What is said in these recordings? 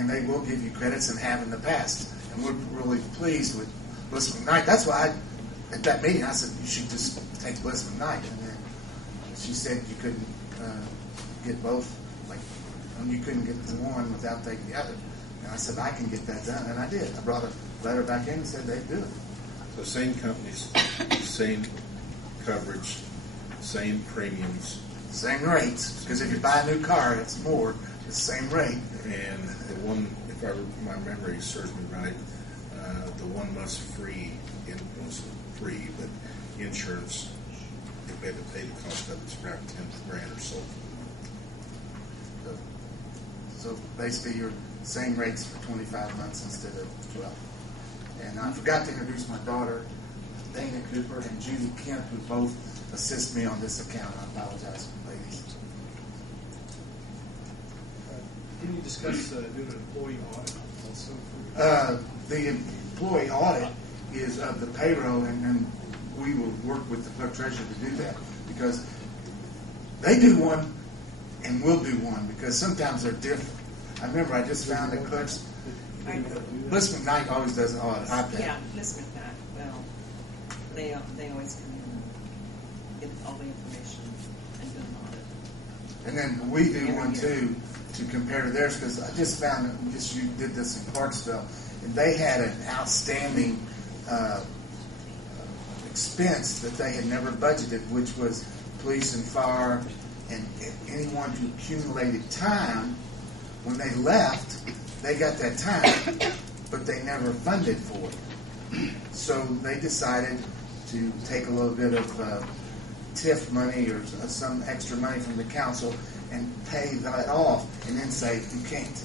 and they will give you credits and have in the past. And we're really pleased with Bliss McKnight. That's why at that meeting I said you should just take Bliss McKnight. And then she said you couldn't get both, you couldn't get the one without taking the other. And I said I can get that done, and I did. I brought a letter back in and said they'd do it. So same companies, same coverage, same premiums. Same rates, because if you buy a new car, it's more. It's the same rate. And the one, if my memory serves me right, the 1 month's free, it was free, but insurance, if they had to pay the cost of it, it's around $10,000 or so. So basically, you're same rates for 25 months instead of 12. And I forgot to introduce my daughter, Dana Cooper, and Judy Kemp, who both assist me on this account. I apologize, ladies. Can you discuss doing an employee audit also? The employee audit is of the payroll, and we will work with the clerk treasurer to do that, because they do one and we'll do one, because sometimes they're different. I remember I just found that clerks, Bliss McKnight always does an audit. Yeah, Bliss McKnight. Well, they always come in and get all the information and do an audit. And then we do one too to compare to theirs, because I just found that you did this in Clarksville, and they had an outstanding expense that they had never budgeted, which was police and fire and anyone who accumulated time. When they left, they got that time, but they never funded for it. So they decided to take a little bit of TIF money or some extra money from the council and pay that off, and then say you can't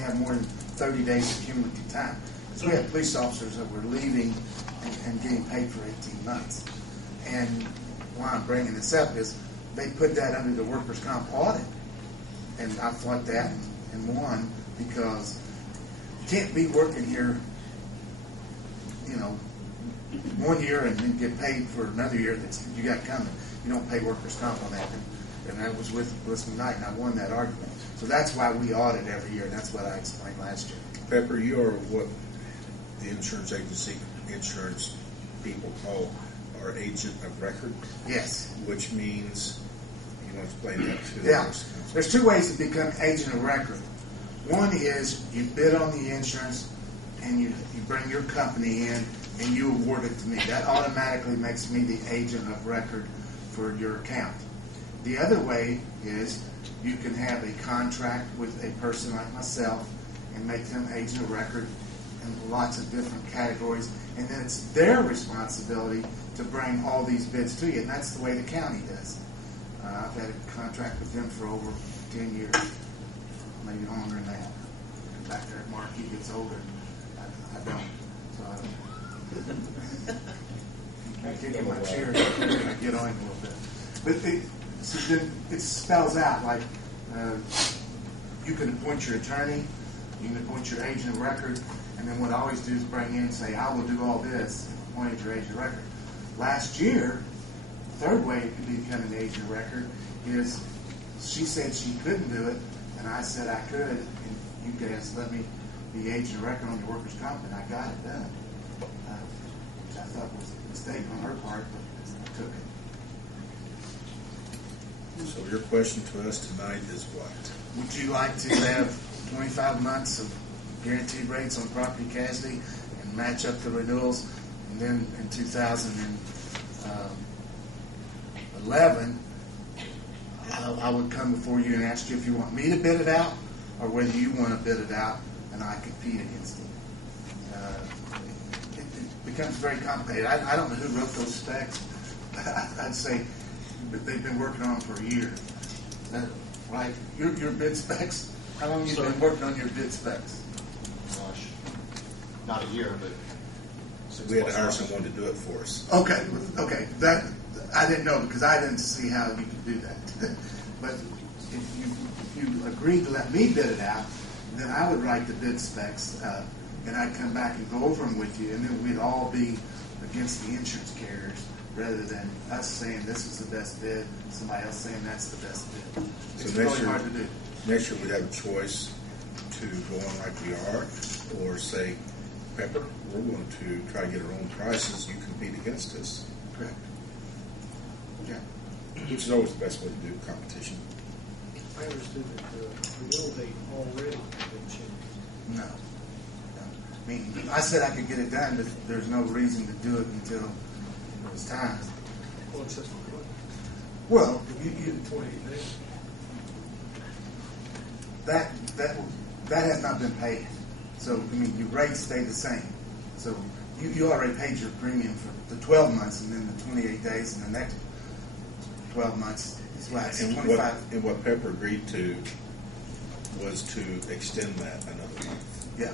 have more than 30 days of cumulative time. So we had police officers that were leaving and getting paid for 18 months. And why I'm bringing this up is they put that under the workers' comp audit, and I fought that and won, because you can't be working here, 1 year and then get paid for another year that you got coming. You don't pay workers' comp on that. And that was with Bliss McKnight, and I won that argument. So that's why we audit every year, and that's what I explained last year. Pepper, you are what the insurance agency, insurance people call our agent of record. Yes. Which means, you want to explain that to Yeah. us? There's two ways to become agent of record. One is you bid on the insurance and you bring your company in and you award it to me. That automatically makes me the agent of record for your account. The other way is you can have a contract with a person like myself and make them agent of record in lots of different categories, and then it's their responsibility to bring all these bids to you, and that's the way the county does. I've had a contract with them for over 10 years, maybe longer than that. Back there, Mark, he gets older. I don't. So I kick in my chair. I get on him a little bit. But it spells out like you can appoint your attorney, you can appoint your agent of record, and then what I always do is bring in and say, I will do all this, appointed your agent of record. Last year, third way it could become an agent of record is she said she couldn't do it, and I said I could, and you guys let me be agent of record on your workers' comp, and I got it done, which I thought was a mistake on her part, but I took it. So your question to us tonight is what? Would you like to have 25 months of guaranteed rates on property casualty and match up the renewals, and then in 2011, I would come before you and ask you if you want me to bid it out or whether you want to bid it out and I compete against it. It becomes very complicated. I don't know who wrote those specs. I'd say they've been working on them for a year. Right? Your bid specs, how long have you been working on your bid specs? Gosh, not a year, but We had to hire someone to do it for us. Okay. That I didn't know, because I didn't see how you could do that. But if you agreed to let me bid it out, then I would write the bid specs, and I'd come back and go over them with you, and then we'd all be against the insurance carriers rather than us saying this is the best bid, somebody else saying that's the best bid. It's really hard to do. Next year we'd have a choice to go on like we are, or say, Pepper, we're going to try to get our own prices, you compete against us, Correct. Yeah. which is always the best way to do competition. I understood that the renewal date already had been changed. No. I mean, I said I could get it done, but there's no reason to do it until it was time. Well, except for what? Well, You did 28 days. that has not been paid. So, I mean, your rates stay the same. So you already paid your premium for the 12 months, and then the 28 days, and the next 12 months is wax. And 25. what Pepper agreed to was to extend that another month Yeah.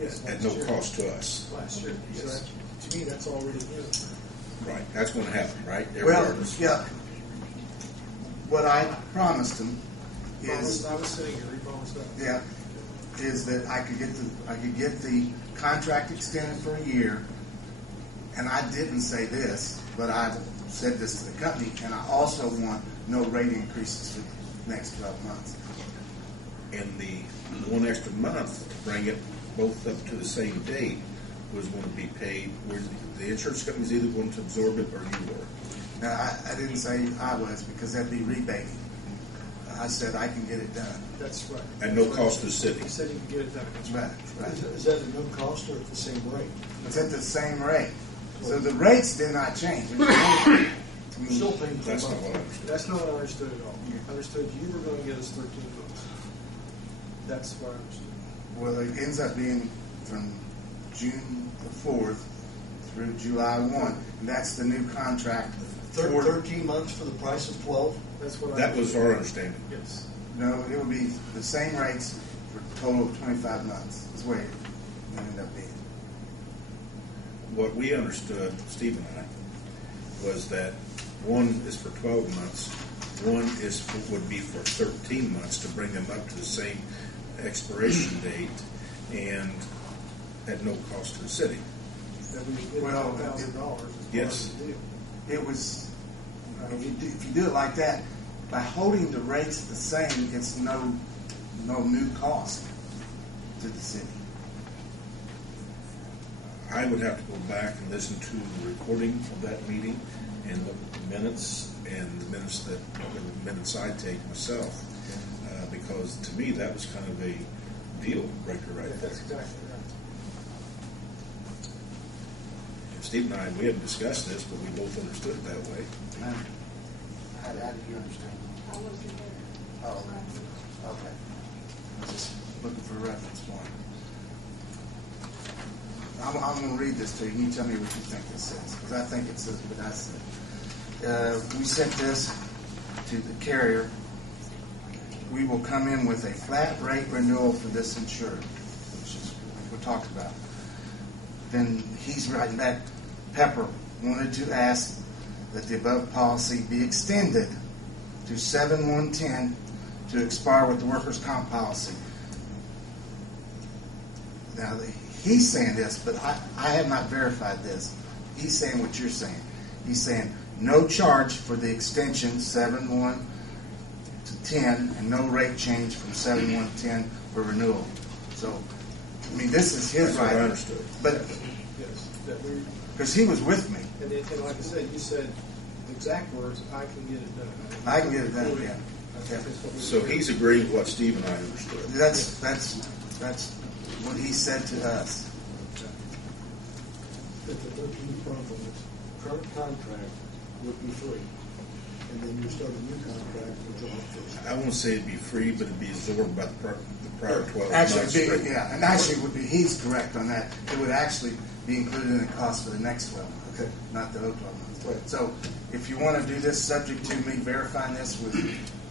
Yes. at last no year. cost to us. Last year. So Yes. that, to me, that's already in. Right, that's going to happen, right? Well, Regardless. yeah. What I promised him is, I was sitting here, he promised that. yeah, is that I could get the contract extended for a year, and I didn't say this, but I said this to the company, and I also want no rate increases for the next 12 months. And the one extra month to bring it both up to the same date was going to be paid, where the insurance company's either going to absorb it or you were. Now, I didn't say I was, because that'd be rebating. I said I can get it done. That's right. At no cost to the city. He said he could get it done. That's Right, right. Is that at no cost or at the same rate? It's at the same rate. So the rates did not change. I mean, Still paying for That's a not month. what I understood. That's not what I understood at all. I understood you were going to get us 13 months. That's what I understood. well, it ends up being from June the 4th through July 1. And that's the new contract. for- 13 months for the price of 12? That's what I That was our understanding. Yes. No, it would be the same rates for a total of 25 months. That's the way it ended up being. What we understood, Steve and I, was that one is for 12 months, one would be for 13 months to bring them up to the same expiration date and at no cost to the city. That we get Well, $1,000 as part Yes. of the deal. It was, if you do it like that, by holding the rates the same, it's no new cost to the city. I would have to go back and listen to the recording of that meeting and look at the minutes and the minutes I take myself, because to me that was kind of a deal breaker right there. That's exactly right. Steve and I, we hadn't discussed this, but we both understood it that way. How did you understand? I wasn't there. Oh, okay. I'm just looking for a reference point. I'm going to read this to you, and you tell me what you think this says, because I think it says what I said. We sent this to the carrier. We will come in with a flat rate renewal for this insured, which is what we talked about. Then he's writing back, Pepper wanted to ask that the above policy be extended to 7/1/10 to expire with the workers' comp policy. Now, he's saying this, but I have not verified this. He's saying what you're saying. He's saying no charge for the extension 7/1 to 10 and no rate change from 7/1 to 10 for renewal. So, I mean, this is his That's what I right. understood. But, Yes. That we, because he was with me. and like I said, you said the exact words, I can get it done. I can get it done, yeah. I think that's what we So agreed. he's agreeing with what Steve and I understood. That's what he said to us. That the 13 from its current contract would be free. And then you start a new contract with July 1st. I won't say it'd be free, but it'd be absorbed by the prior 12 Actually, months. it'd be, yeah, and actually would be, he's correct on that. It would actually be included in the cost for the next 12 months, Okay. not the whole 12 months. Right. So if you want to do this, subject to me verifying this with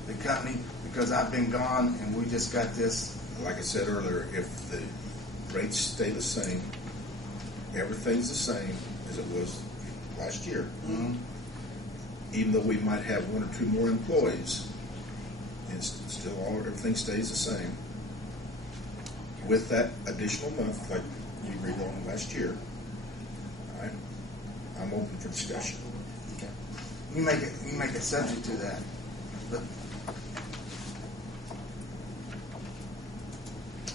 the company, because I've been gone and we just got this. Like I said earlier, if the rates stay the same, everything's the same as it was last year, even though we might have one or two more employees, it's still everything stays the same. With that additional month, like we agreed on last year, I'm open for discussion. Okay. You make it subject to that. But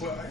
Well,